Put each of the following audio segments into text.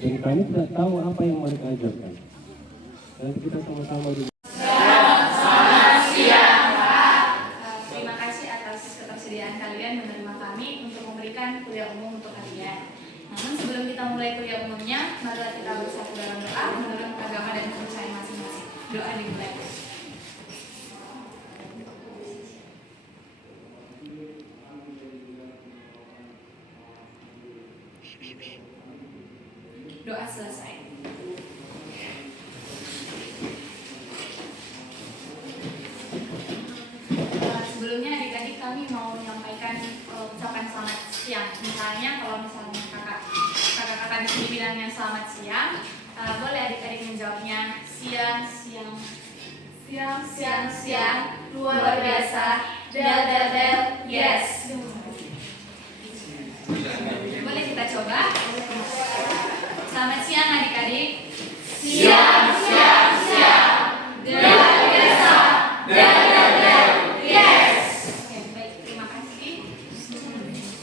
dan kami tidak tahu apa yang mereka ajarkan. Nanti kita sama-sama dulu. Terima kasih atas ketersediaan kalian menerima kami untuk memberikan kuliah umum untuk kalian. Namun sebelum kita mulai kuliah umumnya, marilah kita bersatu dalam doa menurut agama dan kepercayaan masing-masing. Doa dimulai. Doa selesai. Sebelumnya adik-adik kami mau menyampaikan ucapan selamat siang. Misalnya kalau misalnya kakak-kakak di sini bilangnya selamat siang, boleh adik-adik menjawabnya siang, luar biasa, yes. Boleh kita coba? Selamat siang adik-adik. Siang, luar biasa, yes. Oke, baik, terima kasih.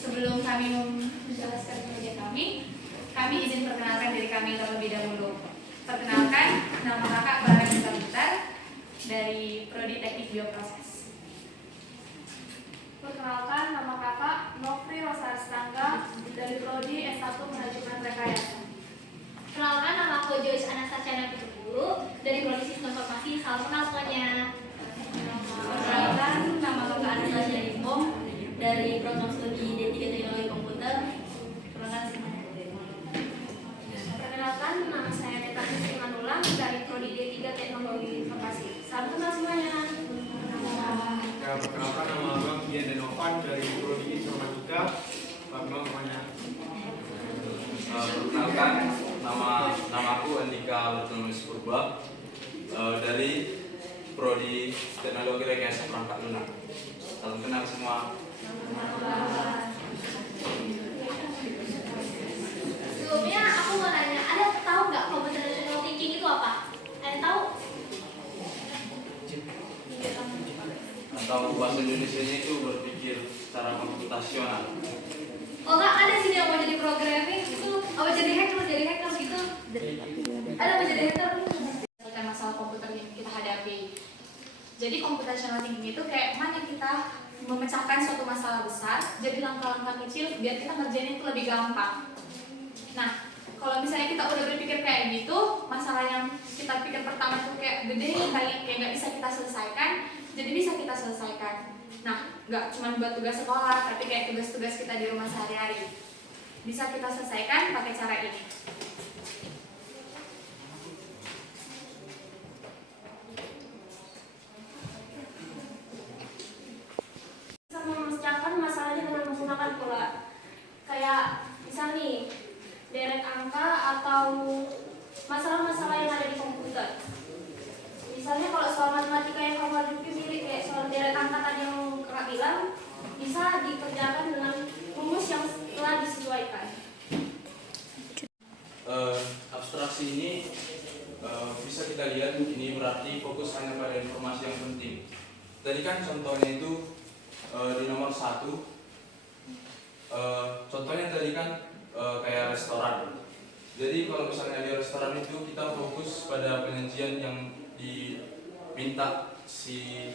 Sebelum kami menjelaskan kerja kami izin perkenalkan diri kami terlebih dahulu. Perkenalkan, nama kakak Baran Butar dari Prodi Teknik Bioproses. Perkenalkan, nama kakak Nofri Rosarstangga dari Prodi S1 Manajemen Rekayasa. Perkenalkan, nama aku Joyce Anastasia Pitupulu dari Prodi Sistem Informasi. Salam kenal semuanya. Perkenalkan, nama kakak Anastasia Limbong Dari program studi D3 Teknologi Komputer. Perkenalkan semuanya. Perkenalkan, nama saya Neta Simanulang dari Prodi D3 Teknologi Informasi. Salam kenal semuanya. Ya, perkenalkan, nama Abang Dian Denovan dari Prodi Informatika. Salam kenal semuanya. Perkenalkan, nama aku Andika Lutnulis Purba dari Prodi Teknologi Rekayasa Perangkat Lunak. Salam kenal semua. Sebelumnya aku mau nanya, ada tahu nggak computational thinking itu apa? Ada yang tahu? Atau bahasa Indonesia-nya itu berpikir secara komputasional. Oh nggak, ada sini yang mau jadi programming itu, mau jadi hacker gitu. Ada mau jadi hacker? Selesaikan masalah komputer yang kita hadapi. Jadi computational thinking itu kayak mana kita memecahkan suatu masalah besar jadi langkah-langkah kecil biar kita ngerjain itu lebih gampang. Nah, kalau misalnya kita udah berpikir kayak gitu, masalah yang kita pikir pertama tuh kayak gede kali, kayak nggak bisa kita selesaikan, jadi bisa kita selesaikan. Nah, nggak cuma buat tugas sekolah, tapi kayak tugas-tugas kita di rumah sehari-hari. Bisa kita selesaikan pakai cara ini. Bisa memecahkan masalahnya dengan menggunakan pola. Kayak misal nih, deret angka atau masalah-masalah yang ada di komputer. Misalnya kalau soal matematika yang kamu hadapi mirip kayak soal deret angka tadi yang kakak bilang, bisa dikerjakan dengan rumus yang telah disesuaikan. Abstraksi ini bisa kita lihat ini berarti fokus hanya pada informasi yang penting. Tadi kan contohnya itu di nomor 1. Contohnya tadi kan kayak restoran. Jadi kalau misalnya di restoran itu kita fokus pada penyajian yang diminta si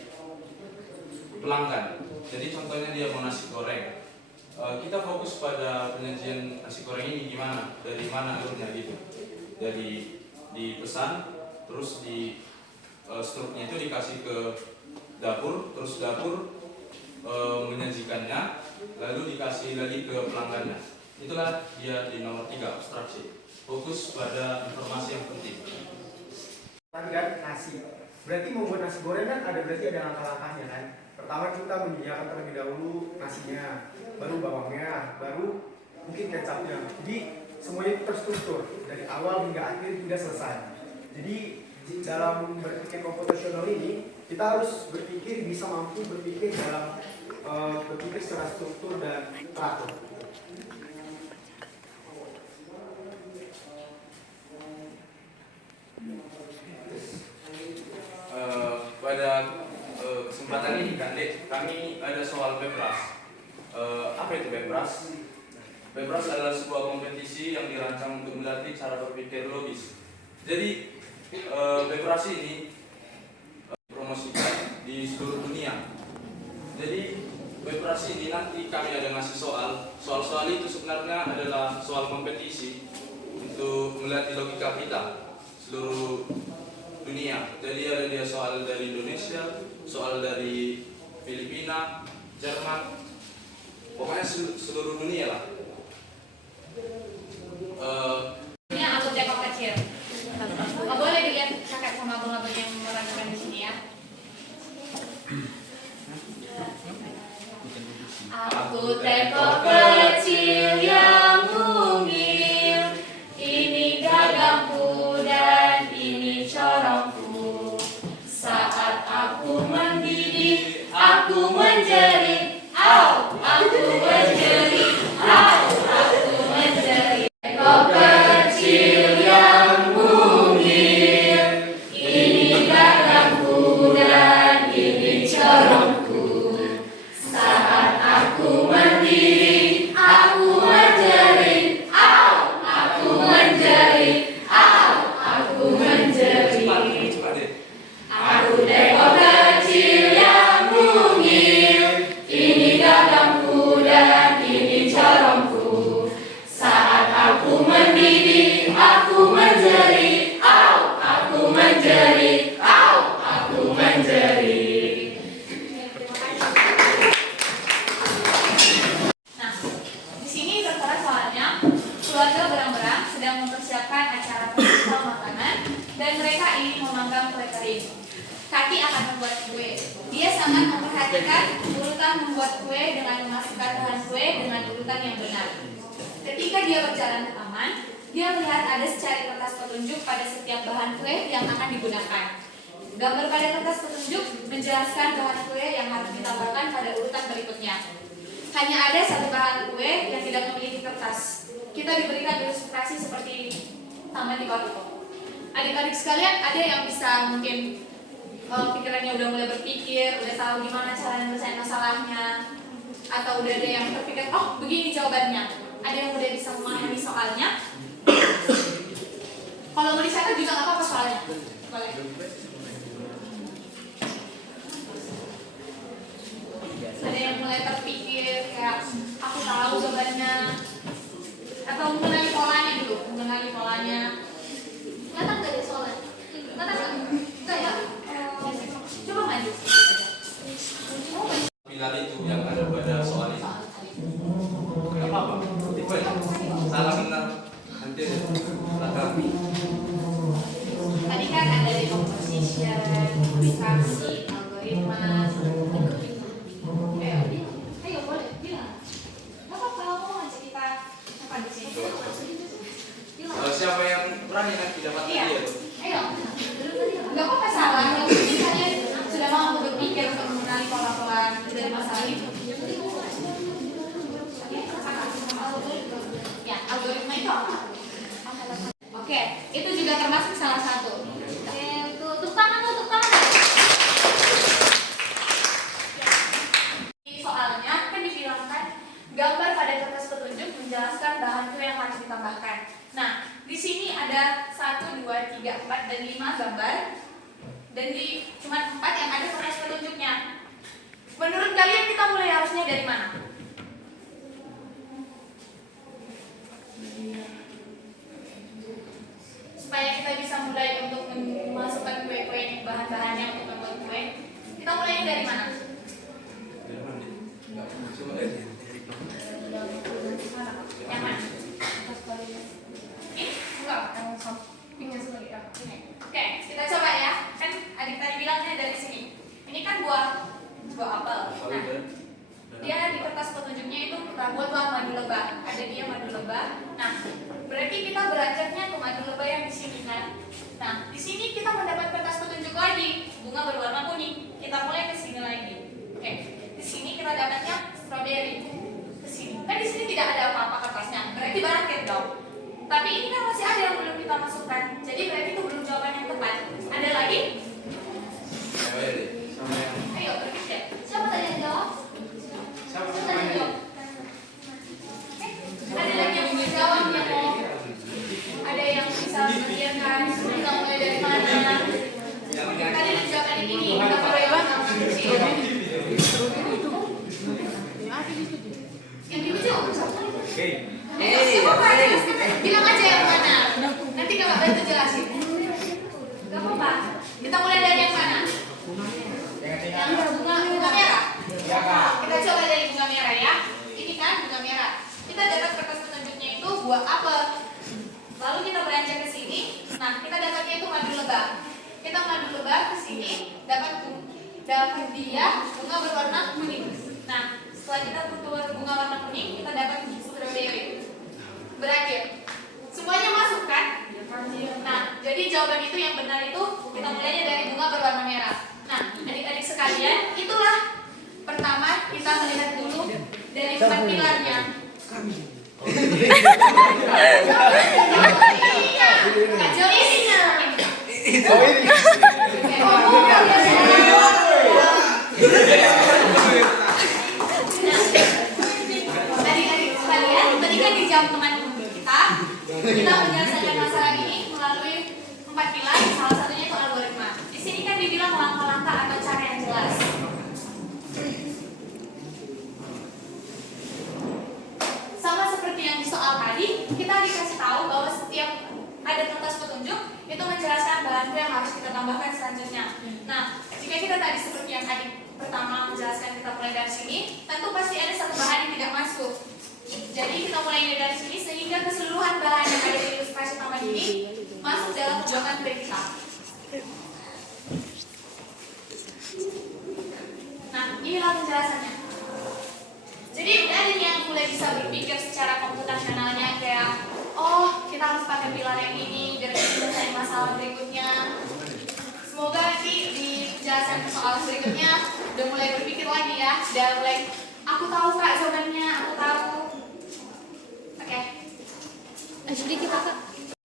pelanggan. Jadi contohnya dia mau nasi goreng. Kita fokus pada penyajian nasi goreng ini gimana, dari mana alurnya gitu. Dari dipesan, terus di struknya itu dikasih ke dapur, terus dapur menyajikannya, lalu dikasih lagi ke pelanggannya. Itulah dia di nomor 3 abstraksi. Fokus pada informasi yang penting. Tadi kan nasi. Berarti membuat nasi goreng kan berarti ada langkah-langkahnya kan. Pertama kita menyediakan terlebih dahulu nasinya, baru bawangnya, baru mungkin kecapnya. Jadi semuanya itu terstruktur dari awal hingga akhir hingga selesai. Jadi dalam berpikir komputasional ini kita harus bisa mampu berpikir dalam berpikir secara struktur dan teratur. Pada kesempatan ini kan, Dek, kami ada soal bebras. Apa itu bebras? Bebras adalah sebuah kompetisi yang dirancang untuk melatih cara berpikir logis. Jadi Bebras ini dipromosikan di seluruh dunia. Jadi Bebras ini nanti kami ada ngasih soal itu sebenarnya adalah soal kompetisi untuk melatih logika kita seluruh dunia. Jadi ada dia soal dari Indonesia, soal dari Filipina, Jerman, pokoknya seluruh dunia lah. Ini aku teko kecil. Nggak boleh dilihat kakak sama abang-abang yang merancangkan di sini ya. Aku teko kecil yang mungil, ini gagangku dan ini corongku. Saat aku mendidih, aku menjerit, au, aku menjerit, au, aku menjerit. Teko kecil yang mungil, ini gagangku dan ini corongku. Saat aku mendidih, aku menjerit, au, aku menjerit, au, aku menjerit. Aku teko kecil yang mungil, ini gagangku dan ini corongku. Saat aku mendidih, aku menjerit, au, aku menjerit, au, aku menjerit. Nah, di sini tertera soalnya keluarga berang-berang sedang mempersiapkan acara festival makanan dan mereka ingin memanggang kue kering. Kaki akan membuat kue. Dia sangat memperhatikan urutan membuat kue dengan memasukkan bahan kue dengan urutan yang benar. Ketika dia berjalan ke taman, dia melihat ada secari kertas petunjuk pada setiap bahan kue yang akan digunakan. Gambar pada kertas petunjuk menjelaskan bahan kue yang harus ditambahkan pada urutan berikutnya. Hanya ada satu bahan kue yang tidak memiliki kertas. Kita diberikan ilustrasi seperti taman di kota. Adik-adik sekalian, ada yang bisa mungkin pikirannya udah mulai berpikir, udah tahu gimana cara menyelesaikan masalahnya, atau udah ada yang berpikir, oh begini jawabannya. Ada yang udah bisa memahami soalnya. Kalau mau dicatat juga nggak apa-apa soalnya. Boleh. Ada yang mulai terpikir kayak aku tahu jawabannya, atau mengenali polanya dulu, mengenali polanya. Kelihatan nggak dia soalnya? Kelihatan nggak? Enggak ya? Coba maju. Pilar itu yang ada pada soal itu. Gak apa-apa, tipe salah benar nanti ada belakang. Tadi kan ada di composition, komunikasi, algoritma. Ayo boleh bilang. Gak apa-apa, mau aja kita apa di sini. Siapa yang berani nanti dapat Iya. hadiah? Ayo. Gak apa-apa salah, yang penting kalian sudah mau berpikir untuk mengenali pola-pola dari masalah itu. Ya, algoritma itu apa? Oke, itu juga termasuk salah satu. Tepuk tangan. Di soalnya kan dibilangkan gambar pada kertas petunjuk menjelaskan bahan kue yang harus ditambahkan. Nah, di sini ada 1, 2, 3, 4, dan 5 gambar. Dan di cuma 4 yang ada kertas petunjuknya. Menurut kalian kita mulai harusnya dari mana? Supaya kita bisa mulai untuk memasukkan kue-kue ini, bahan-bahannya untuk membuat kue, kita mulai dari mana? Yang mana? Ini? Enggak, yang sampingnya sebagai apa? Ini. Oke, kita coba ya. Kan adik tadi bilangnya dari sini. Ini kan buah apel. Nah, dia di kertas petunjuknya itu kita buat madu lebah. Ada dia madu lebah. Nah, berarti kita beranjaknya ke madu lebah yang di sini kan. Nah, di sini kita mendapat kertas petunjuk lagi, bunga berwarna kuning. Kita mulai ke sini lagi. Oke, di sini kita dapatnya strawberry. Ke sini. Kan di sini tidak ada apa-apa kertasnya. Berarti berakhir dong. Tapi ini kan masih ada yang belum kita masukkan. Jadi berarti itu belum jawaban yang tepat. Ada lagi? Ayo berpikir. Siapa tadi yang jawab? Siapa Siapa tadi yang jawab? Ada lebah. Kita mengadu lebah ke sini dapat dia bunga berwarna kuning. Nah, setelah kita butuh bunga warna kuning, kita dapat strawberry. Berakhir. Semuanya masuk kan? Nah, jadi jawaban itu yang benar itu kita mulainya dari bunga berwarna merah. Nah, adik-adik sekalian, itulah pertama kita melihat dulu dari 4 pilarnya. Adik-adik sekalian, tadi kan di jam teman kita menyelesaikan masalah ini melalui 4 pilar, salah satunya itu algoritma. Di sini kan dibilang langkah-langkah atau cara yang jelas. Sama seperti yang di soal tadi, kita dikasih tahu bahwa setiap ada kertas petunjuk itu menjelaskan bahan yang harus kita tambahkan selanjutnya. Nah, jika kita tadi seperti yang adik pertama menjelaskan kita mulai dari sini, tentu pasti ada satu bahan yang tidak masuk. Jadi kita mulai dari sini sehingga keseluruhan bahan yang ada di ilustrasi taman ini masuk dalam pembuatan kue kita. Nah, inilah penjelasannya. Jadi ada yang mulai bisa berpikir secara komputasionalnya kayak, oh kita harus pakai pilar yang ini biar kita selesai masalah berikutnya. Semoga nanti di penjelasan soal berikutnya udah mulai berpikir lagi ya, udah mulai aku tahu kak jawabannya, aku tahu. Oke. Jadi kita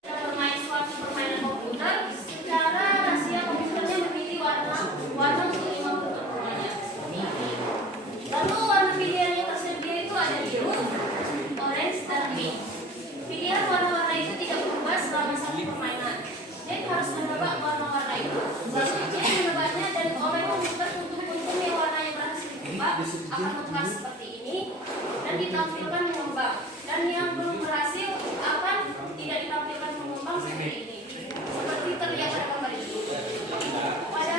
Bermain suatu permainan komputer, secara rahasia komputernya memilih warna untuk 5 bentuk bunganya. Lalu warna pilihan yang tersedia itu ada biru, orange, dan pink. Pilihan warna-warna itu tidak berubah selama satu permainan. Jadi harus menebak warna-warna itu. Lalu jadi menebaknya dan oleh komputer untuk untungnya warna yang berhasil ditebak akan mekar seperti ini dan ditampilkan mengembang. Dan yang belum berhasil akan tidak ditampilkan mengembang seperti ini. Seperti terlihat pada gambar ini. Pada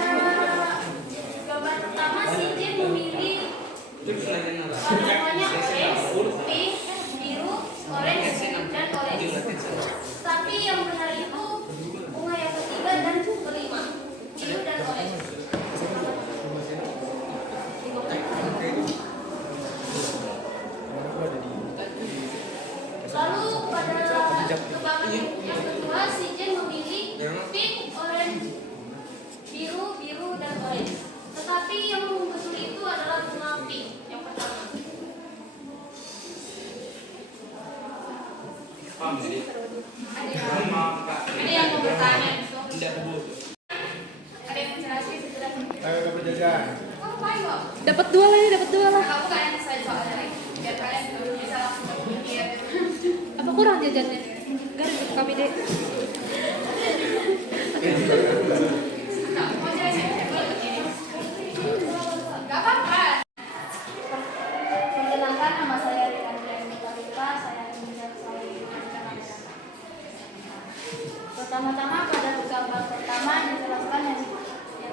gambar pertama si Jin memilih warna-warnanya orange, pink, biru, orange, dan orange. Tapi yang benar itu bunga yang ketiga dan kelima, biru dan orange. Lalu pada tebakan yang kedua si Jen memilih pink, orange, biru, dan orange. Tetapi yang betul itu adalah bunga pink yang pertama. Paham jadi? Ada yang mau bertanya gitu? Ada yang menjelaskan sejelas? Ayo ke penjajahan. Oh, baik kok. dapat 2 lah. Kamu kalian selesai soalnya, biar kalian bisa langsung berpikir. Apa kurang jajannya? Garis kami deh. Mau jelasin boleh begini? Gak apa-apa. Perkenalkan, nama saya Rika Mutalita. Saya ingin saya pertama-tama pada gambar pertama dijelaskan yang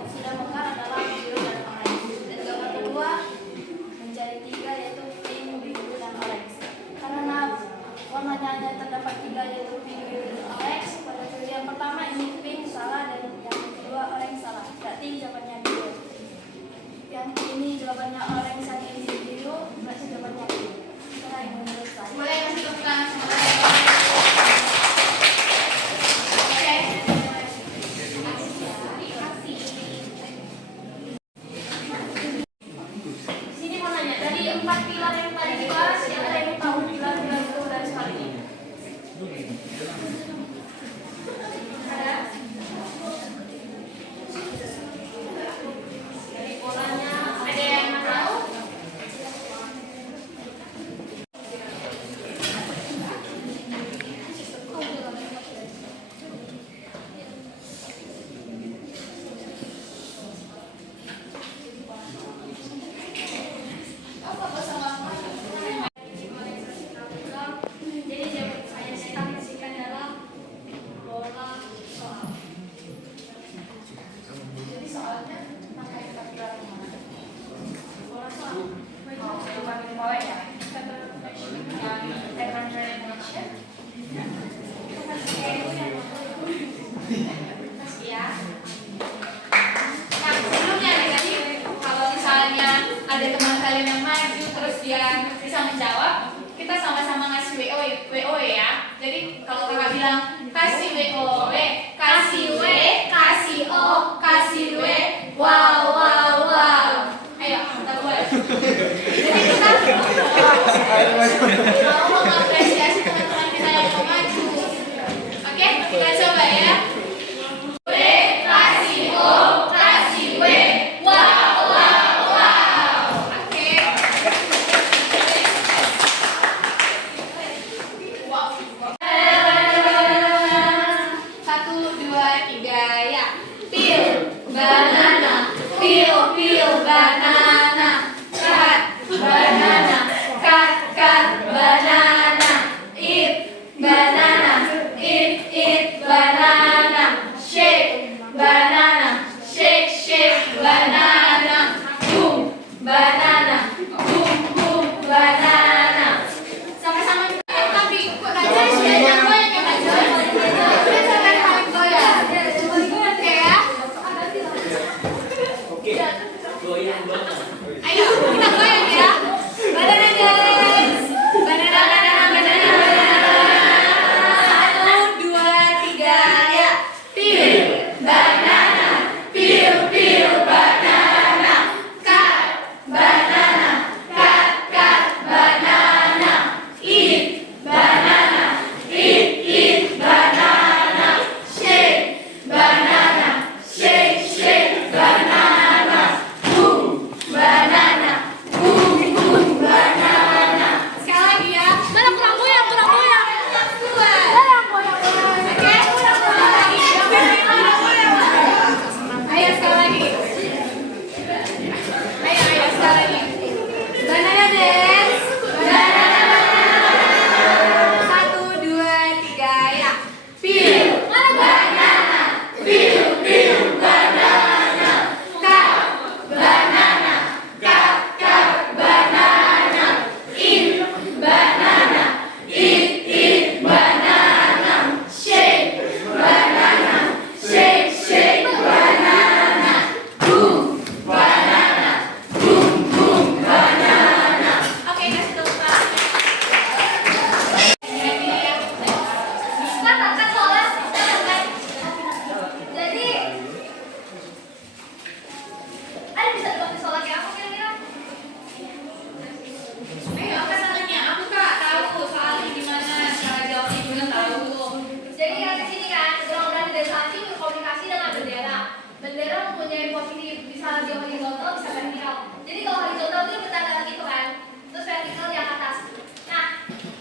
sudah mekar adalah biru dan orange. Dan gambar kedua menjadi 3 yaitu pink, biru, dan orange. Karena warnanya hanya terdapat 3 yaitu pink, biru, dan orange. Pada yang pertama ini pink salah dan yang kedua orange salah. Berarti jawabannya biru. Yang ini jawabannya orange, yang ini biru, berarti jawabannya biru. Karena yang menurut saya. Boleh kasih tepuk tangan semua. Oke. dia bisa menjawab, kita sama-sama ngasih WO ya. Jadi kalau kakak bilang kasih WO, kasih W, kasih O, kasih W, wow wow wow. Ayo kita buat. Jadi kita mau mengapresiasi teman-teman kita yang mau maju. Oke, kita coba ya. W, kasih O, kasih W, wow wow wow. Oke. Satu, dua, tiga, ya. Peel, banana. Peel, peel, banana. Cut, banana. Cut, cut, banana. Eat, banana. Eat, banana. Shake, banana. Shake, shake, banana. Boom, banana. Boom, boom, banana. Sama-sama tapi kok aja sih yang goyang yang aja. Kita sampai paling goyang. Oke ya. Oke, goyang banget. Ayo kita goyang ya. Banana guys. Banana banana banana banana. Satu, dua, tiga, ya. Peel banana. Peel peel banana. Cut banana. Cut cut banana. Eat banana. Eat banana. Shake banana. Shake shake banana. Boom banana. Boom boom banana. Sekali lagi ya. Mana kurang goyang. Oke, kurang lagi. Ayo sekali lagi. Ayo sekali lagi. Banana dance. Banana. Satu, dua, tiga, ya. Peel banana. Peel banana. Cut banana. Cut banana. Eat banana. Eat banana. Shake banana. Shake banana. Boom banana. Boom banana. Oke, kasih tepuk tangan. Kan soalnya jadi ada bisa pakai soal kayak apa kira-kira? Ayo, apa salahnya? Aku Kak tahu soalnya gimana cara jawabnya juga tahu. Jadi kan di sini kan organisasi berkomunikasi dengan bendera. Bendera mempunyai posisi bisa dia horizontal, bisa vertikal. Jadi kalau horizontal itu bertanda gitu kan, terus vertikal di atas. Nah,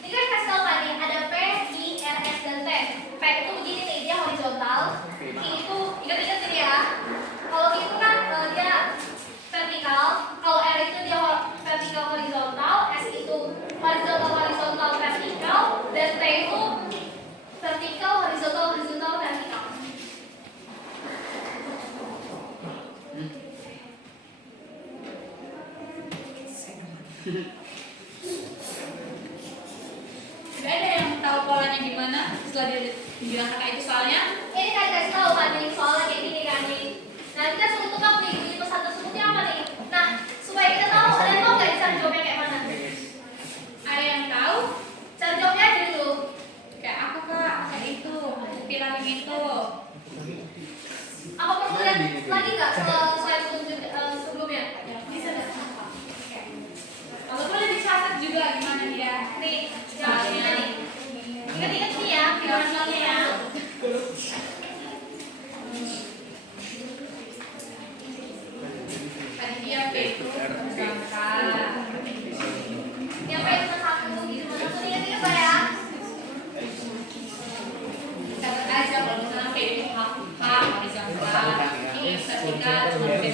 ini kan kasih tahu kan nih ada P, I, R, S dan T. P itu begini nih, dia horizontal. I itu ingat-ingat sini ya. Kalau I itu kan dia vertikal. Kalau R itu dia vertikal horizontal. S itu horizontal vertikal. Dan T itu vertikal horizontal vertikal. Gak ada yang tahu polanya gimana setelah dia bilang kakak itu soalnya. Ini kan kasih tahu kan nih soalnya kayak gini kan nih. Nah kita suruh tukang nih bunyi pesan tersebutnya apa nih? Nah supaya kita tahu, ada yang tahu nggak cara jawabnya kayak mana? Ada yang tahu? Cara jawabnya aja dulu. Kayak aku Kak, kayak itu, bilang itu. Apa perlu lihat lagi nggak slide sebelumnya? Bisa nggak? Oke. Kalau boleh dicatat juga gimana dia. Nih jawabnya nih. Ingat-ingat nih ya, gimana soalnya ya. Tadi dia P itu horizontal. Yang paling satu gitu, satu ingat-ingat Pak ya. Catat aja kalau misalnya P itu horizontal, ini vertikal cuma P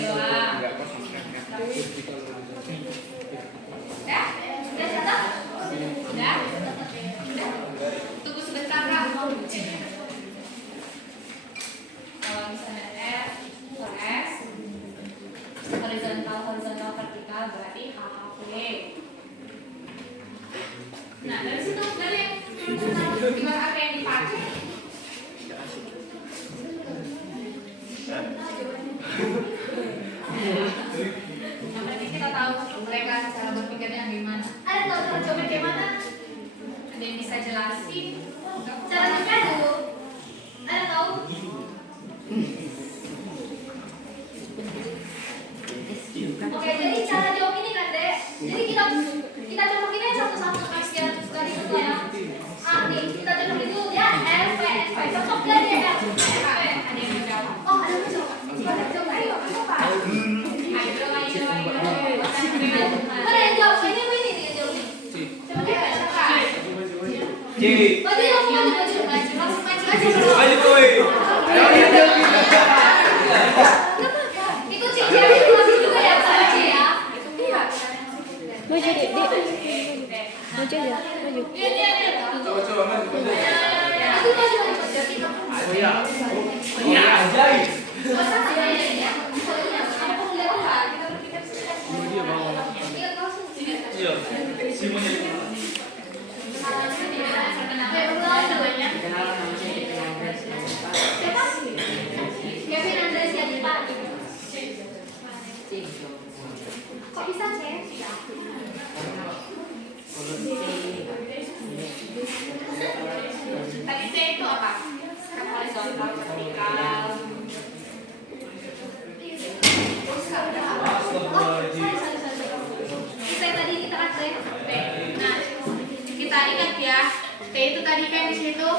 Mana yang jawab? Ini yang jawab nih. Coba kita baca. Berarti langsung maju aja. Itu Cici itu masih juga ya, Cici ya. Maju deh, maju aja, maju. Coba maju. Itu maju. Kevin Andres jadi Pak. Kok bisa sih? Tadi C itu apa? Kan horizontal, vertikal. Kita tadi kita kan saya. Nah, kita ingat ya, T itu tadi kan di situ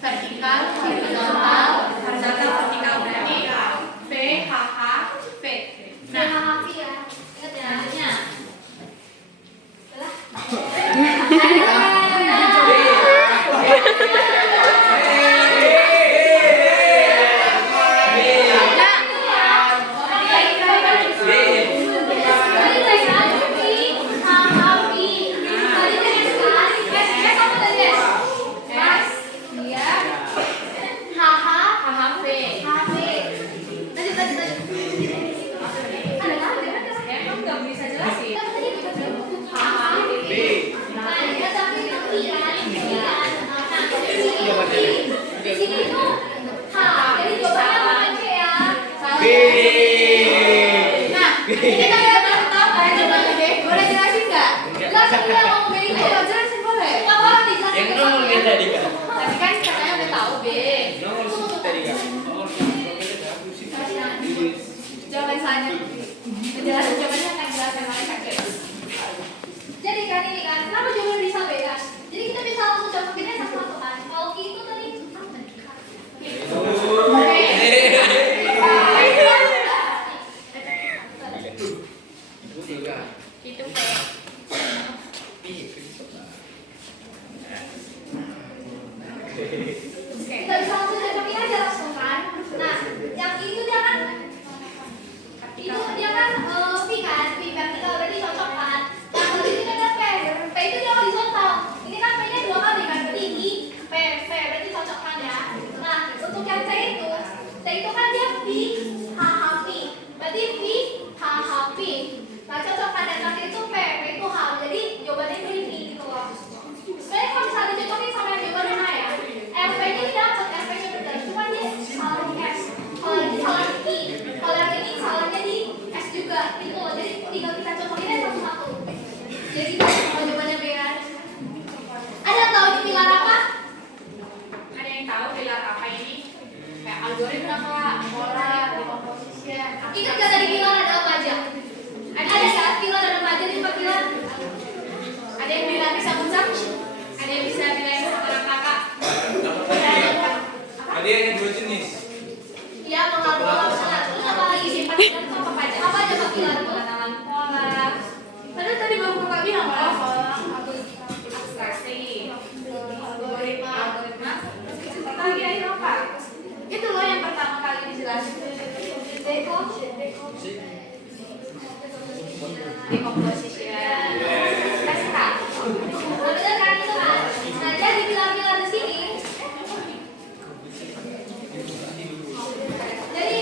vertikal, horizontal, vertikal berarti V, HH, V. Nah, Hafi ya. Ingat ya. selanjutnya di sini itu H, jadi jawabannya bukan C ya. Nah, ini kan ada tahu kan jawabannya B. Boleh jelasin nggak? Jelasin dia mau milih Ayo jelasin boleh. Nggak boleh dijelasin. Yang nomor dia tadi kan. Tadi kan katanya udah tahu B. Nomor susu tadi kan. Jawaban selanjutnya. Penjelasan jawabannya akan dijelaskan oleh Kak Grace. Jadi kan ini kan, kenapa jawaban bisa beda? Jadi kita bisa langsung cocokinnya satu-satu kan. Kalau itu tadi Itu P. kita bisa langsung cocokin aja langsung kan. Nah, yang itu dia kan V kan, V vertikal berarti cocok kan. Yang tadi itu ada P itu dia horizontal. Ini kan P-nya 2 kali kan, berarti I, P berarti cocok kan ya. Nah, untuk yang C itu kan dia V, HH V. Berarti V, HH V. Nah, cocok kan dan terakhir itu P itu H. Jadi jawabannya itu ini gitu loh. Sebenarnya kalau misalnya dicocokin sama yang jawabannya H ya, RP-nya ini dapat, RP-nya benar. Cuma dia salah di S. Kalau ini salah di I. Kalau yang ini salahnya di S juga gitu loh. Jadi tinggal kita cocokinnya satu-satu. Jadi kalau jawabannya B kan. Ada yang tahu ini pilar apa? Ada yang tahu pilar apa ini? Kayak algoritma apa? Pola, decomposition. Ingat gak tadi pilar ada apa aja? Ada kan pilar ada apa aja di 4 pilar? Ada yang bilang bisa muncak, ada yang bisa bilang sama kakak. Ada yang 2 jenis. Iya, pengenalan pola benar. Terus apa lagi sih? 4 pilar itu apa aja? Apa aja 4 pilar itu? Pengenalan pola. Padahal tadi baru kakak bilang loh. Abstraksi, algoritma. Terus lagi akhir apa? Itu loh yang pertama kali dijelasin. Decomposition. Kasih kak. Nah, benar kan itu kan? Nah, jadi pilar-pilar di sini. Jadi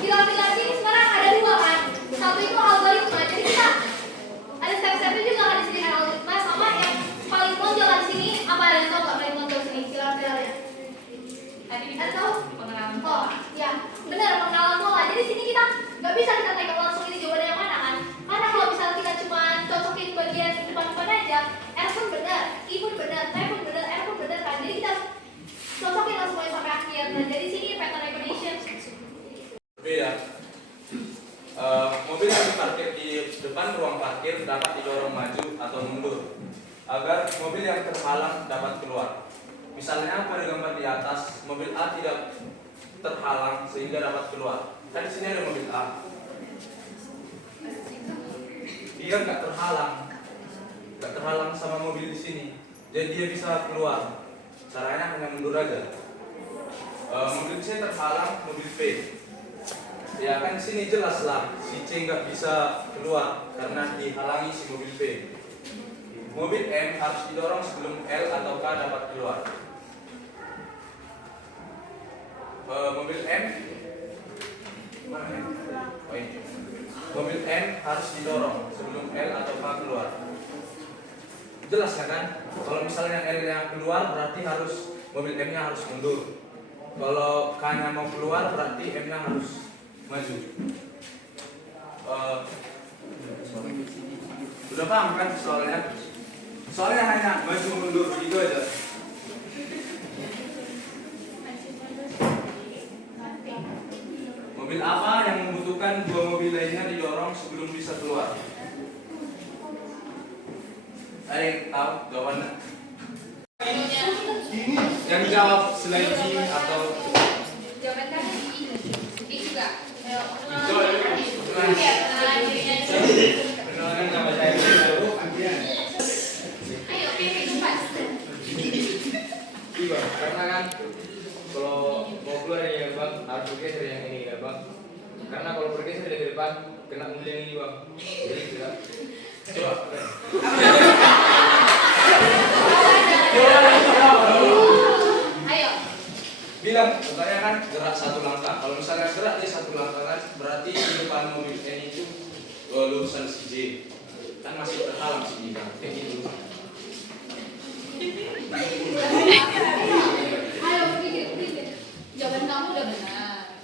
pilar-pilar ini sekarang ada 2 kan? Satu itu algoritma. Jadi kita ada step-stepnya juga kan di sini kan algoritma sama yang paling menonjol kan di sini. Apa ada yang tahu nggak paling menonjol sini pilar-pilarnya? Tadi Ada kita tahu? pengenalan Oh, pola. ya, benar pengenalan pola. Jadi sini kita nggak bisa kita tengok langsung ini jawabannya yang mana kan? Karena kalau misalnya kita cuma cocokin bagian depan-depan aja, R pun benar, I pun benar, T pun benar, R pun benar kan? Jadi kita cocokin langsung aja sampai akhir. Nah, jadi sini pattern recognition. Beda. Mobil yang diparkir di depan ruang parkir dapat didorong maju atau mundur agar mobil yang terhalang dapat keluar. Misalnya pada gambar di atas, mobil A tidak terhalang sehingga dapat keluar. Kan di sini ada mobil A. Dia nggak terhalang sama mobil di sini. Jadi dia bisa keluar. Caranya hanya mundur aja. Mobil C terhalang mobil P. Ya kan di sini jelas lah si C nggak bisa keluar karena dihalangi si mobil P. Mobil M harus didorong sebelum L atau K dapat keluar. Mobil M mana ya? Oh, ini. Mobil M harus didorong sebelum L atau K keluar. Jelas kan? Kalau misalnya L-nya keluar berarti harus mobil M-nya harus mundur. Kalau K-nya mau keluar berarti M-nya harus maju. Udah paham kan soalnya? Soalnya hanya maju mundur gitu aja. Mobil apa yang membutuhkan dua mobil lainnya didorong sebelum bisa keluar? Ada yang tahu jawabannya? Yang jawab selain G atau Jawaban kan di juga. Ayo. Perkenalkan nama saya Ayo, pilih cepat. Iya, karena kan kalau mau keluar dari gerbang harus bergeser yang ini gerbang. Karena kalau bergeser dari depan kena mobil yang ini bang. Jadi tidak. coba. Ayo. Bilang, contohnya kan gerak satu langkah. Kalau misalnya gerak dia satu langkah kan berarti di depan mobil N itu lulusan si J. Kan masih terhalang si J kan. Kayak gitu. Ayo, pikir. Jawaban kamu udah benar.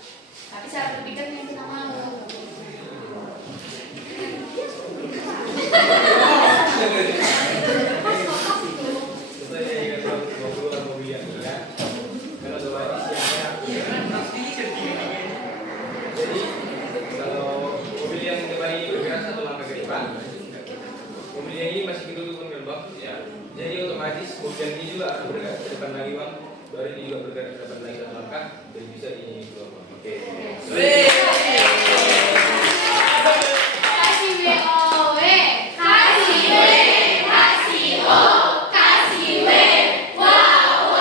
Tapi cara berpikir yang kita mau. Contohnya jadi gerbang mau keluar mobil yang ini kan. Karena otomatis siangnya. Jadi kalau mobil yang depan ini bergerak satu langkah ke depan, mobil yang ini masih kedudukan gerbang. Ya. Jadi otomatis mobil yang ini juga akan bergerak ke depan lagi bang. Baru ini juga bergerak ke depan lagi satu langkah. Jadi bisa ini keluar bang. Oke. Kasih WOW. Kasih W. Kasih O. Kasih W. Wow.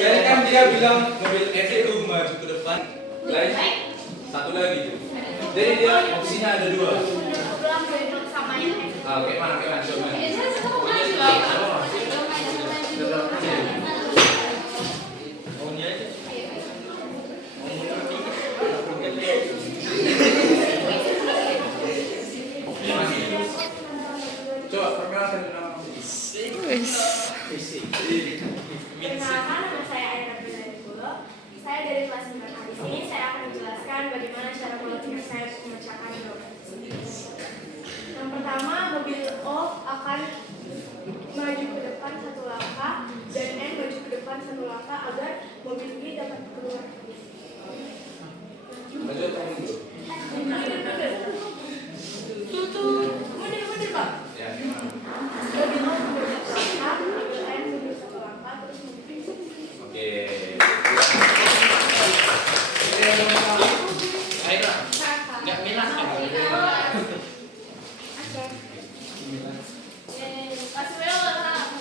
Jadi kan dia bilang mobil F itu maju ke depan. Lain satu lagi tuh. Jadi dia opsinya ada dua. sama yang Kayak mana coba. Oh ini aja. Coba perkenalkan nama. Perkenalkan, nama saya Aira Bernardo. Saya dari kelas 9A. Di sini saya akan menjelaskan bagaimana cara melakukan saya memecahkan gelombang. Yang pertama, mobil O akan maju ke depan satu langkah dan N maju ke depan satu langkah agar mobil B dapat keluar. Maju atau mundur? Mundur, Pak. Ya. Mobil O mundur satu langkah, mobil N mundur satu langkah, terus mobil B. Oke. Aira, nggak minat kan?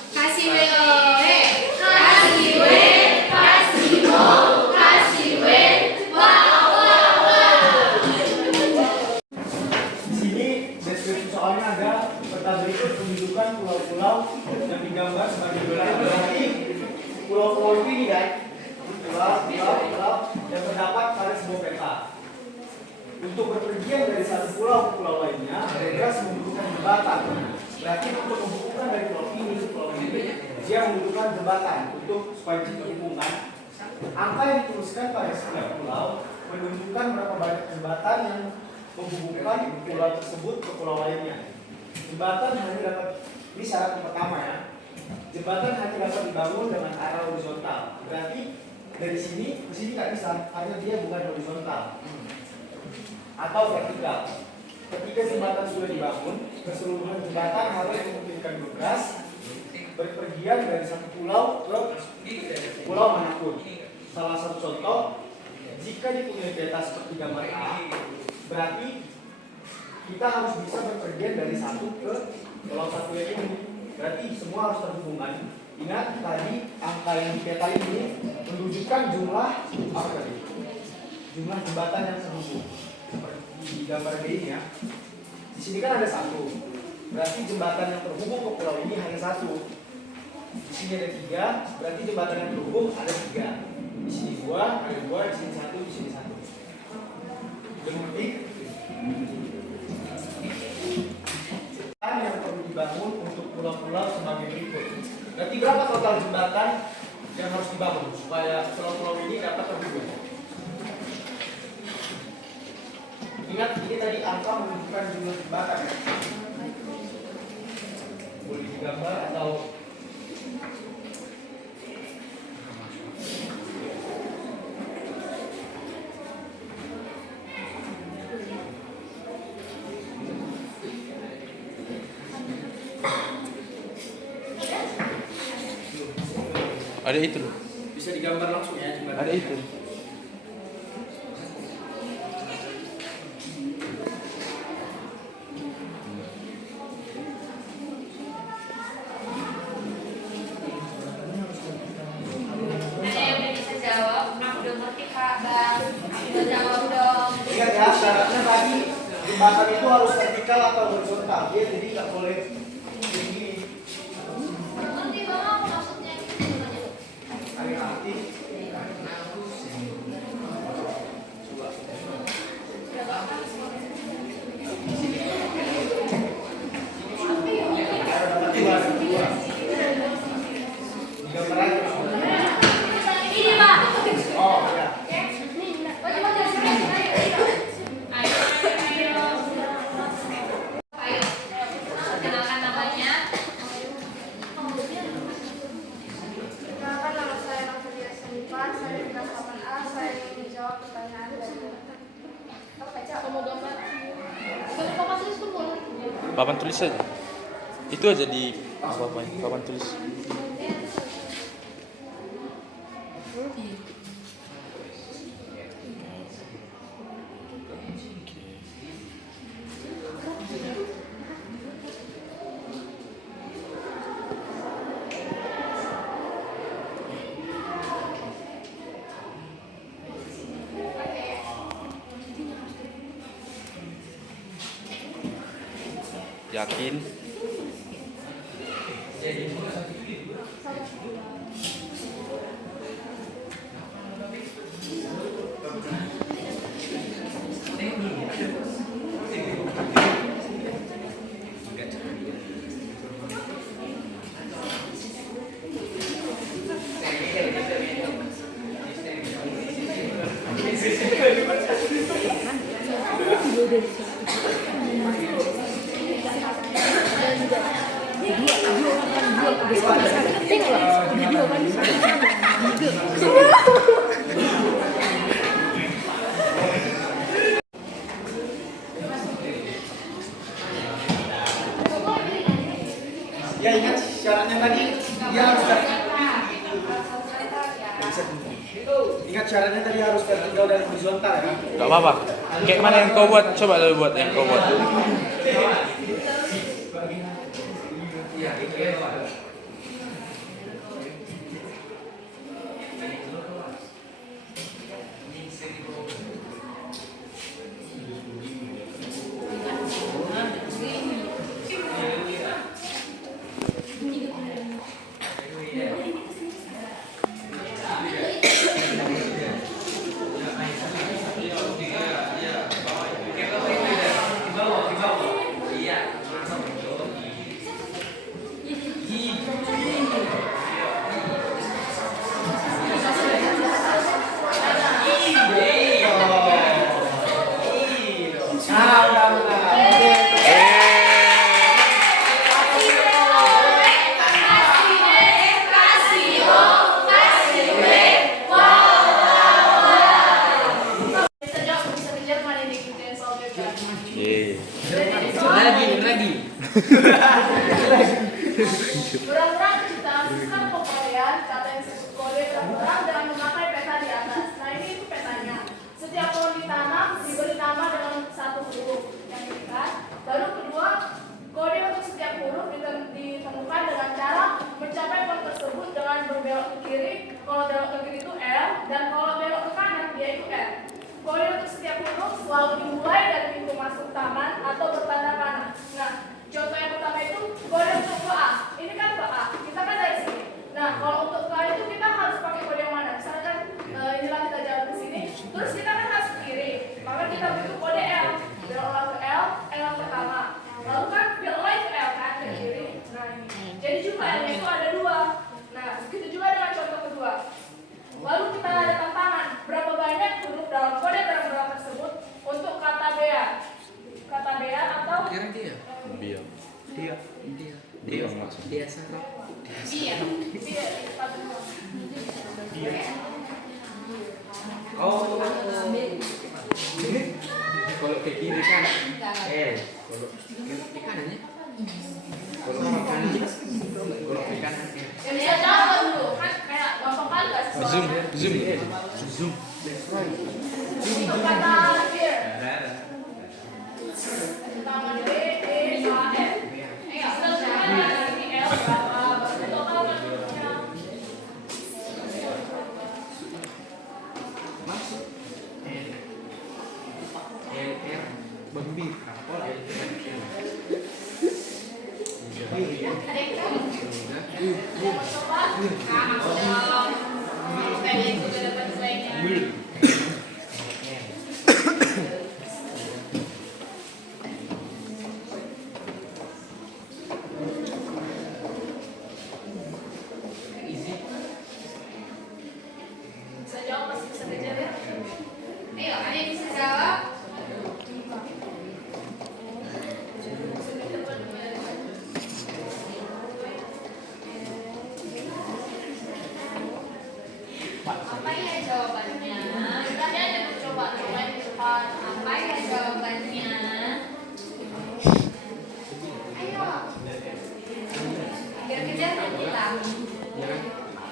Kasih WOW. Kasih W. Kasih O. Kasih W. Wow. Di sini deskripsi soalnya ada peta berikut pendudukan pulau-pulau yang digambar sebagai berikut. Berarti pulau-pulau ini kan pulau yang terdapat pada sebuah peta. Untuk berpergian dari satu pulau ke pulau lainnya, mereka membutuhkan jembatan. Berarti untuk menghubungkan dari pulau ini ke pulau ini, dia membutuhkan jembatan untuk supaya dihubungkan. Angka yang dituliskan pada setiap pulau menunjukkan berapa banyak jembatan yang menghubungkan pulau tersebut ke pulau lainnya. Jembatan hanya dapat, ini syarat yang pertama ya. Jembatan hanya dapat dibangun dengan arah horizontal. Berarti dari sini ke sini nggak bisa, karena dia bukan horizontal atau vertikal. Ketika jembatan sudah dibangun, keseluruhan jembatan harus memungkinkan bergerak berpergian dari satu pulau ke pulau manapun. Salah satu contoh, jika jika dia punya peta seperti gambar A, berarti kita harus bisa berpergian dari satu ke pulau satu yang ini. Berarti semua harus terhubungkan. Ingat tadi angka yang di peta ini menunjukkan jumlah apa tadi? Jumlah jembatan yang terhubung. Seperti di gambar B ini ya. Di sini kan ada satu. Berarti jembatan yang terhubung ke pulau ini hanya satu. Di sini ada 3, berarti jembatan yang terhubung ada 3. Di sini 2, ada 2, di sini 1, di sini 1. Sudah mengerti? Yang perlu dibangun untuk pulau-pulau sebagai berikut. Berarti berapa total jembatan yang harus dibangun supaya pulau-pulau ini dapat terhubung? Ingat ini tadi angka menunjukkan jumlah jembatan ya. Boleh digambar atau Ada itu loh. bisa digambar langsung ya jembatan. Ada itu. Ada yang udah bisa jawab? Aku udah ngerti Kak, Bang. Udah jawab dong. Ingat ya, syaratnya tadi jembatan itu harus vertikal atau horizontal ya, jadi nggak boleh begini. Ngerti Bang maksudnya gitu gimana? Ada arti. Digambar aja. Ini Pak. Oh ya. Ayo, kenalkan namanya. Perkenalkan, nama saya Novia Senipan, saya dari kelas 8A, saya ingin menjawab pertanyaan dari Mau gambar. Boleh papan tulis pun boleh. Papan tulis aja. Itu aja di papan tulis. Yakin? Ya ingat syaratnya tadi dia harus ingat syaratnya tadi harus vertikal dan horizontal ya. Gak apa-apa. Kayak mana yang kau buat? Coba lo buat yang kau buat. Berang-berang kita sistem pengkorean kata yang disebut kode berang-berang dengan memakai peta di atas. Nah ini itu petanya. belok ke kiri itu L, dan kalau belok ke kanan dia itu R. Kode untuk setiap huruf selalu dimulai dari pintu masuk taman atau bertanda panah. Nah, contoh yang pertama itu kode untuk ke A. Ini kan ke A, kita kan dari sini. Nah, kalau untuk ke A itu kita harus pakai kode yang mana? Misalkan inilah kita jalan ke sini, terus kita kan harus ke kiri, maka kita butuh kode L. Beloklah ke L yang pertama. Lalu kan beloklah ke L kan ke kiri. Nah ini. Jadi jumlahnya itu ada 2. Nah, begitu juga dengan contoh kedua. Lalu kita ada tantangan, berapa banyak huruf dalam kode terang tersebut untuk kata bea. Kata bea atau Dia. Sarap. Iya. Oh. Ini kalau ke kiri kan kalau ke kanannya. Kalau ke kanan kalau ke kanan Ya bisa jawab dulu, kan kayak gampang kali gak sih? zoom. Untuk kata beer. Tangan B, E, A, F. Sedangkan ini L, berapa? Total kan hurufnya. Masuk LR bembir apa L Bisa jawab, masih bisa kejar ya? Ayo, ada yang bisa jawab? Apa ya jawabannya? Udah ya, coba cobain di depan. Apa ya jawabannya? Ayo. Biar kejar kan kita.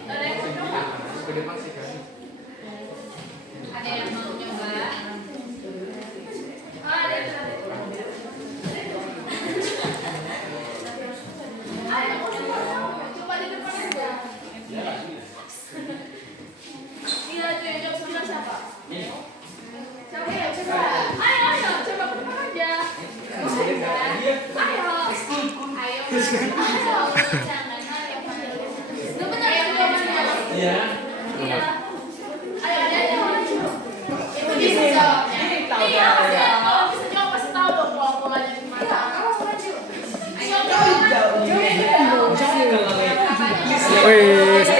Ada yang mau coba? ke depan sih kan. Ada yang mau nyoba? Ada. Coba di depan aja. Iya, tuh yang jawab sebelah siapa? Siapa ya? Coba. Ayo, coba ke depan aja. Ayo. Jangan Lu bener ya jawabannya? Iya. Iya. Ayo, ada yang itu bisa jawabnya. Iya, kalau bisa jawab pasti tahu dong pola-polanya gimana. Wih, mantap.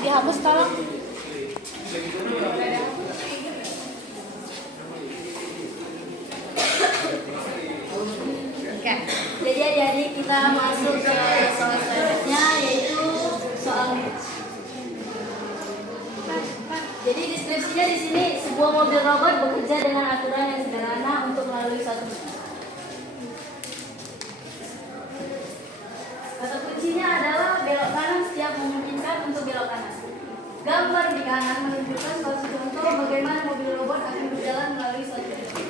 Dihapus tolong. Jadi adik-adik kita masuk ke soal selanjutnya yaitu soal jadi deskripsinya di sini sebuah mobil robot bekerja dengan aturan yang sederhana untuk melalui suatu kata kuncinya adalah belok kanan setiap memungkinkan untuk belok kanan. Gambar di kanan menunjukkan suatu contoh bagaimana mobil robot akan berjalan melalui suatu titik.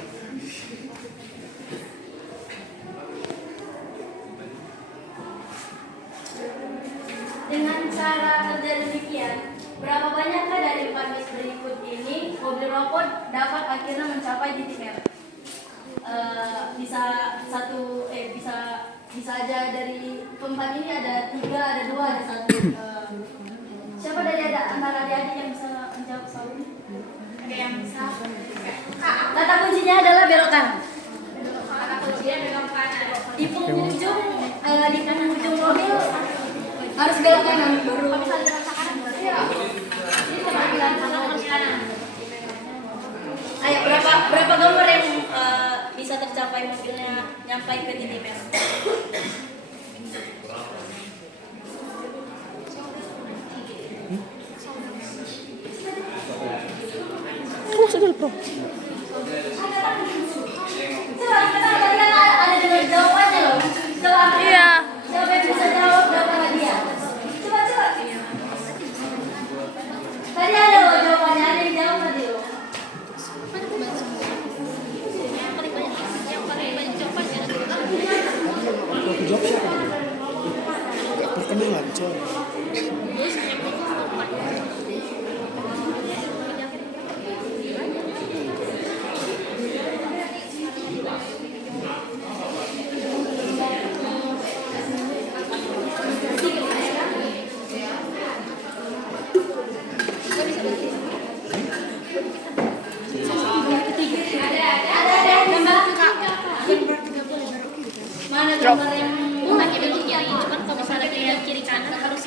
Dengan cara kerja demikian, berapa banyakkah dari 4 garis berikut ini mobil robot dapat akhirnya mencapai titik merah? Bisa aja dari keempat ini ada 3, ada 2, ada 1. Siapa dari antara adik-adik yang bisa menjawab soal ini? Ada yang bisa? Kata kuncinya adalah belok kanan. Kata kuncinya belok kanan. Di penghujung mobil harus belok kanan baru. Ayo berapa gambar yang bisa tercapai mobilnya nyampai ke titik merah? Coba kita tadi kan ada dengan jawabannya loh. Coba siapa yang bisa jawab berapa hadiah? Coba. Tadi ada loh jawabannya, ada yang jawab tadi loh. Perkenalan, coy. Mana gambar yang Cuman kalau misalnya pilihan kiri kanan harus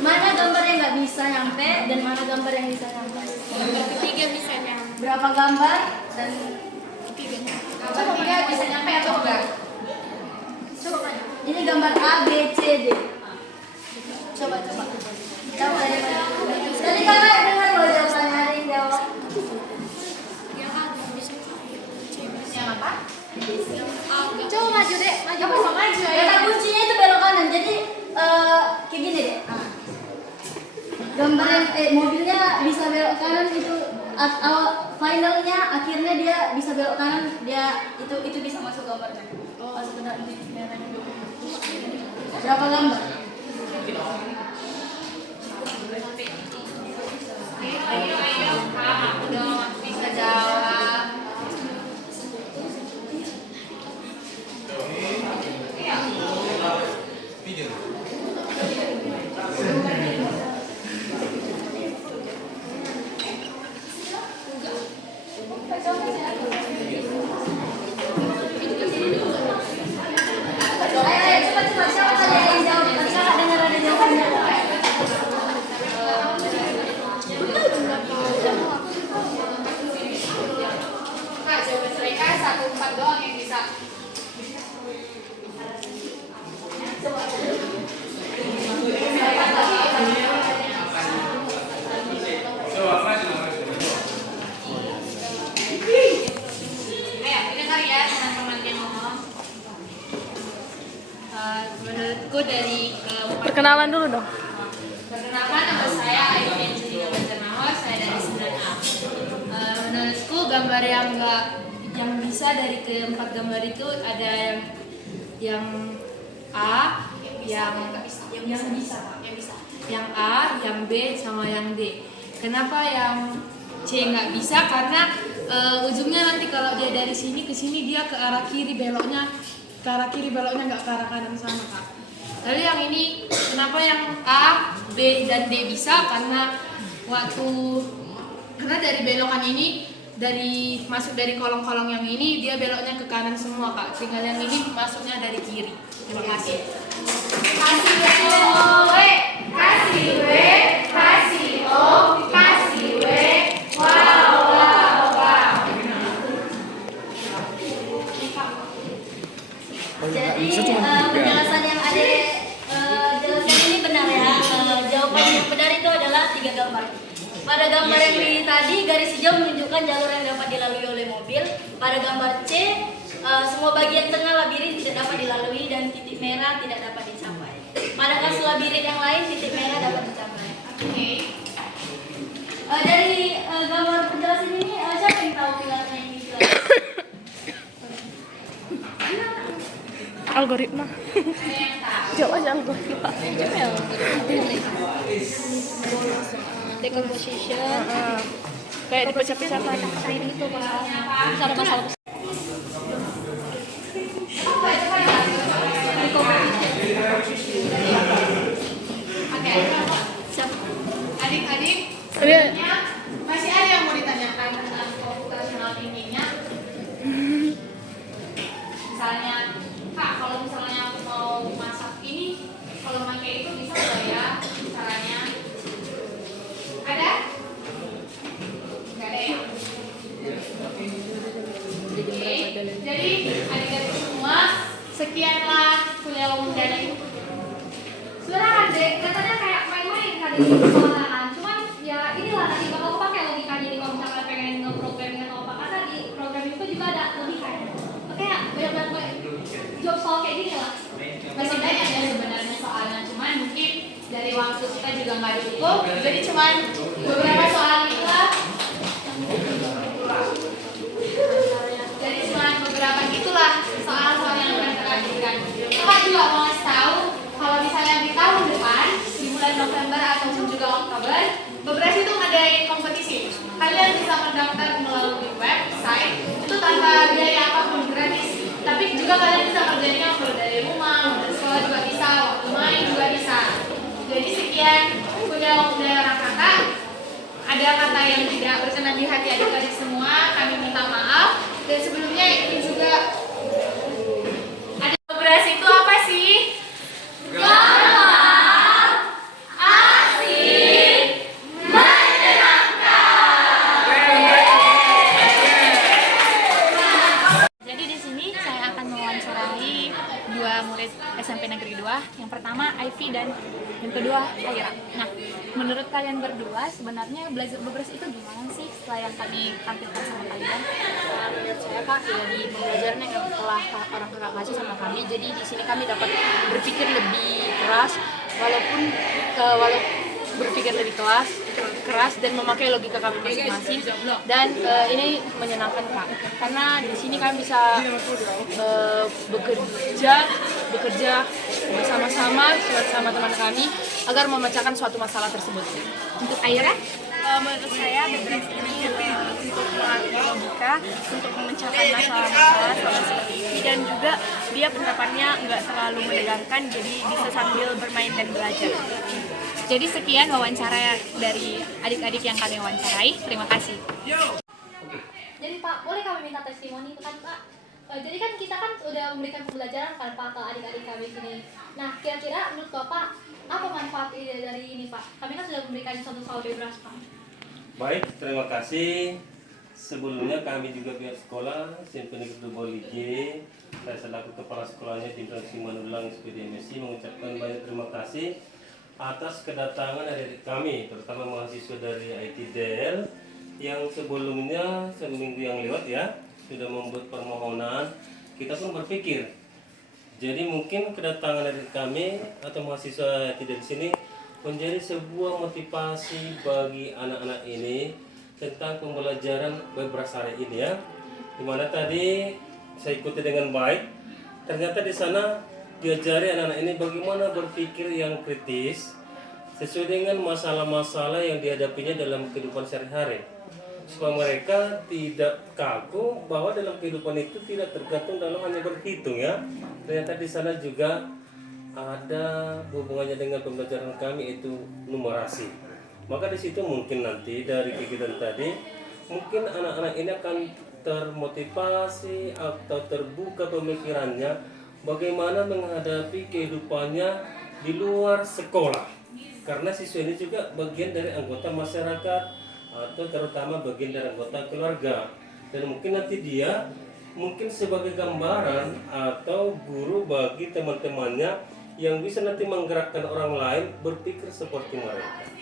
mana gambar yang nggak bisa nyampe dan mana gambar yang bisa nyampe? ketiga bisa nyampe. Berapa gambar dan Gambar 3 bisa nyampe atau enggak? ini gambar A, B, C, D. Coba. Jawab dari mana? Tadi kakak dengar loh jawabannya, ada yang jawab. Yang apa? Coba maju deh, maju. Kata kuncinya itu belok kanan. Jadi kayak gini deh. Gambar yang mobilnya bisa belok kanan itu finalnya akhirnya dia bisa belok kanan, dia itu bisa masuk gambarnya. Masuk ke dalam titik merahnya. Berapa gambar? Ayo. Aku dong bisa jawab. Pikir. Ayo, cepat. Siapa tadi yang jawab? Kakak dengar ada jawabannya. Kak, jawaban mereka 1-4 doang yang bisa. Coba maju. Ayo, dengar ya teman-teman yang ngomong. Menurutku dari Perkenalan dulu dong. perkenalkan nama saya Ayu Angelina Banjarnama, saya dari 9A. Menurutku gambar yang bisa dari keempat gambar itu ada yang A, yang A, yang B, sama yang D. Kenapa yang C nggak bisa? Karena ujungnya nanti kalau dia dari sini ke sini dia ke arah kiri beloknya, nggak ke arah kanan sama Kak. Lalu yang ini kenapa yang A, B, dan D bisa? Karena dari belokan ini masuk dari kolong-kolong yang ini dia beloknya ke kanan semua Kak. Tinggal yang ini masuknya dari kiri. Terima kasih. Kasih O, kasih W, kasih O, kasih W. Wow. Jadi penjelasan yang ada jelaskan ini benar ya. Jawaban yang benar itu adalah 3 gambar. Pada gambar yang di tadi garis hijau menunjukkan jalur yang dapat dilalui oleh mobil. Pada gambar C semua bagian tengah labirin tidak dapat dilalui dan titik merah tidak dapat dicapai. Pada kasus labirin yang lain titik merah dapat dicapai. Oke. Dari gambar penjelasan ini siapa yang tahu pilarnya ini? Algoritma. Ada yang tahu? Jawab aja algoritma. Decomposition. Kayak dipecah-pecahkan. Kayak gitu masalahnya. Bisa ada masalah besar. Oke, adik-adik, Ada. sebenarnya masih ada yang mau ditanyakan tentang computational thinking-nya. Misalnya, Kak, kalau misalnya aku mau masak ini, kalau pakai itu bisa nggak ya caranya? Ada? Nggak ada ya? Oke, jadi adik-adik semua, sekianlah kuliah umum dan ini. Sebenarnya ada, katanya kayak main-main kan di sekolah kan. Cuman ya inilah nanti bakal pakai logikanya nih kalau misalkan pengen nge-programming atau apa. Karena di programming itu juga ada logikanya. Kayak banyak job soal kayak gini lah. Masih banyak ya sebenarnya soalnya, cuman mungkin dari waktu kita juga nggak cukup, jadi cuman beberapa soal itulah. Jadi cuma beberapa gitulah soal-soal yang akan kita berikan. Kakak juga mau ngasih tahu kalau misalnya di tahun depan di bulan November ataupun juga Oktober, Bebras itu ngadain kompetisi. Kalian bisa mendaftar melalui website itu tanpa biaya apapun, gratis. Tapi juga kalian bisa kerjanya kalau dari rumah, dari sekolah juga bisa, waktu main juga bisa. Jadi sekian kuliah umum daerah kakak. Ada kata yang tidak berkenan di hati adik-adik semua, kami minta maaf. Dan sebelumnya ini juga ada Bebras itu apa sih? Gampang, asik, Jadi di sini saya akan mewawancarai dua murid SMP Negeri 2. Yang pertama Ivy dan yang kedua Aira. Nah, menurut kalian berdua sebenarnya belajar Bebras itu gimana sih setelah yang kami tampilkan sama kalian? Menurut saya Kak, ya di pembelajaran yang telah orang kakak kasih sama kami, jadi di sini kami dapat berpikir lebih keras, walaupun berpikir lebih keras dan memakai logika kami masing-masing, dan ini menyenangkan Kak, karena di sini kami bisa bekerja bersama-sama teman kami agar memecahkan suatu masalah tersebut. Untuk Aira? Menurut saya Bebras ini untuk melatih logika, untuk memecahkan masalah-masalah sama seperti ini, dan juga dia penerapannya nggak terlalu menegangkan, jadi bisa sambil bermain dan belajar. Jadi sekian wawancara dari adik-adik yang kami wawancarai. Terima kasih. Jadi Pak, boleh kami minta testimoni itu kan Pak? Jadi kan kita kan udah memberikan pembelajaran kan Pak ke adik-adik kami sini. Nah, kira-kira menurut Bapak apa manfaat dari ini Pak? Kami kan sudah memberikan contoh soal Bebras Pak. Baik, terima kasih. Sebelumnya kami juga pihak sekolah SMP Negeri Boligi, saya selaku kepala sekolahnya di Simanulang SPD MSI mengucapkan banyak terima kasih atas kedatangan dari kami, terutama mahasiswa dari ITDL yang sebelumnya seminggu yang lewat ya sudah membuat permohonan. Kita pun berpikir, jadi mungkin kedatangan dari kami atau mahasiswa ITDL di sini menjadi sebuah motivasi bagi anak-anak ini tentang pembelajaran Bebras hari ini ya. Dimana tadi saya ikuti dengan baik, ternyata di sana diajari anak-anak ini bagaimana berpikir yang kritis sesuai dengan masalah-masalah yang dihadapinya dalam kehidupan sehari-hari, supaya mereka tidak kaku bahwa dalam kehidupan itu tidak tergantung dalam hanya berhitung ya. Ternyata di sana juga ada hubungannya dengan pembelajaran kami, itu numerasi. Maka di situ mungkin nanti dari kegiatan tadi mungkin anak-anak ini akan termotivasi atau terbuka pemikirannya bagaimana menghadapi kehidupannya di luar sekolah, karena siswa ini juga bagian dari anggota masyarakat atau terutama bagian dari anggota keluarga, dan mungkin nanti dia mungkin sebagai gambaran atau guru bagi teman-temannya yang bisa nanti menggerakkan orang lain berpikir seperti mereka.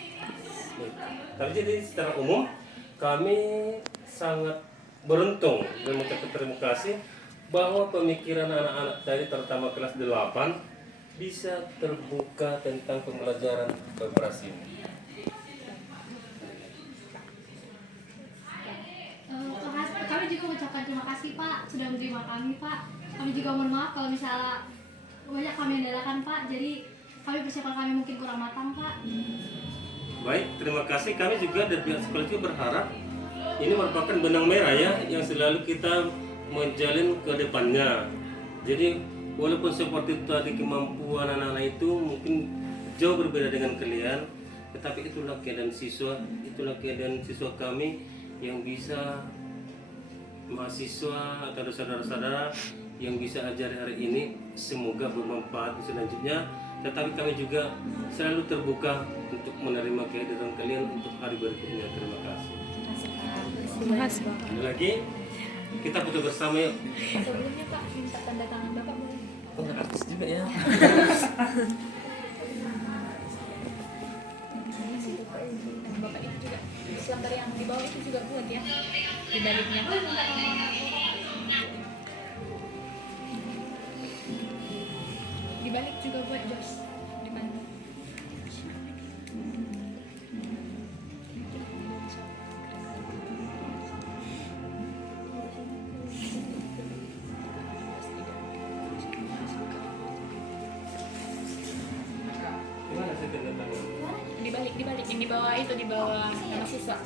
Tapi jadi secara umum kami sangat beruntung dan mengucapkan terima kasih bahwa pemikiran anak-anak tadi terutama kelas 8 bisa terbuka tentang pembelajaran Bebras ini. Kami juga mengucapkan terima kasih Pak sudah menerima kami Pak. Kami juga mohon maaf kalau misalnya banyak kami andalkan Pak, jadi kami persiapan kami mungkin kurang matang Pak. Baik, terima kasih. Kami juga dari pihak sekolah juga berharap ini merupakan benang merah ya yang selalu kita menjalin ke depannya. Jadi walaupun seperti tadi kemampuan anak-anak itu mungkin jauh berbeda dengan kalian, tetapi itulah keadaan siswa, itulah keadaan siswa kami yang bisa mahasiswa atau saudara-saudara yang bisa ajari hari ini semoga bermanfaat selanjutnya. Tetapi kami juga selalu terbuka untuk menerima kehadiran kalian untuk hari berikutnya. Terima kasih. Terima kasih. Ada lagi kita foto bersama yuk. Sebelumnya Pak minta tanda tangan Bapak boleh? Oh, artis juga ya. Bapak itu juga lembar yang di bawah itu juga buat ya di baliknya. Di balik juga buat Jos di mana? Gimana saya tanda tangan? Di balik yang di bawah itu di bawah nama siswa.